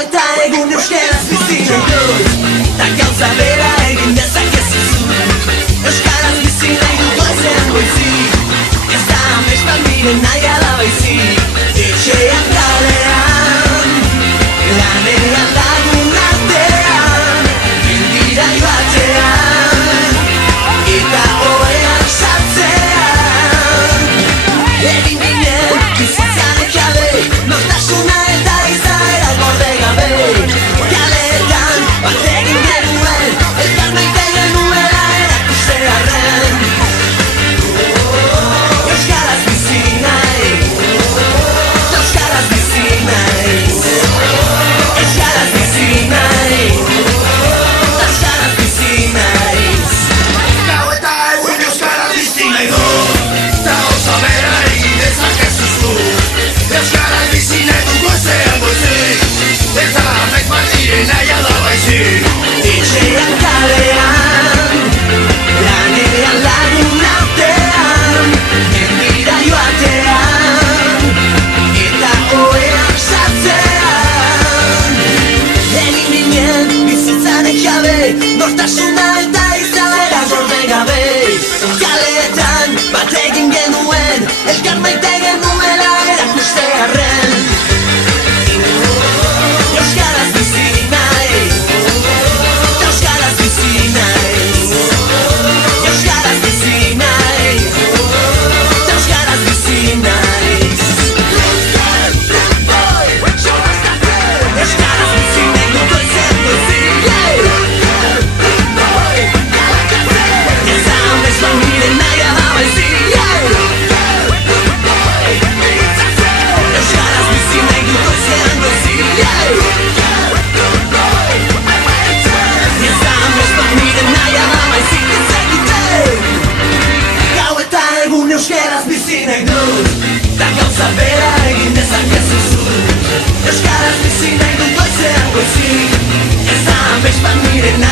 eta egun euskaraz bizi nahi dut, ta gauza bera egin dezakezu. Euskaraz bizi nahi dut goizean goizik, ez da amestan diren nahi ala baizik. Etxean kalean, lanean lagun artean, bildira batean, eta ohean sartzean. Egin ginen bizitzan ekabe, nortasuna eta izaera gorde gabe. Kaletan bat egin genuen, elkar maite genuela erakustearren. Euskaraz bizi nahi, euskaraz bizi nahi, euskaraz bizi nahi, euskaraz bizi nahi. Gau eta egun euskaraz bizi nahi dut, ta oso bera egin dezakezu. Euskaraz bizi nahi dut goizean goizik, ez da amaiz bat diren nahi ala baizik. Etxean kalean, lanean lagun artean, mendira joatean, eta ohean sartzean. Egin ginen bizitzan ekabe, nortasuna eta izaera gorde gabe. Kaletan bat egin genuen, elkar maite genuela erakustearren. Euskaraz bizi nahi, euskaraz bizi nahi, euskaraz bizi nahi, euskaraz bizi nahi. Euskaraz bizi nahi dut goizean goizik, ez da amestan diren nahi ala baizik. Euskaraz bizi nahi dut goizean goizik, ez da amestan diren nahi ala baizik. Ez egite, gau eta egun euskaraz bizi nahi dut, ta gauza bera egin dezakezu. Euskaraz bizi nahi dut goizean goizik, ez da amestan diren nahi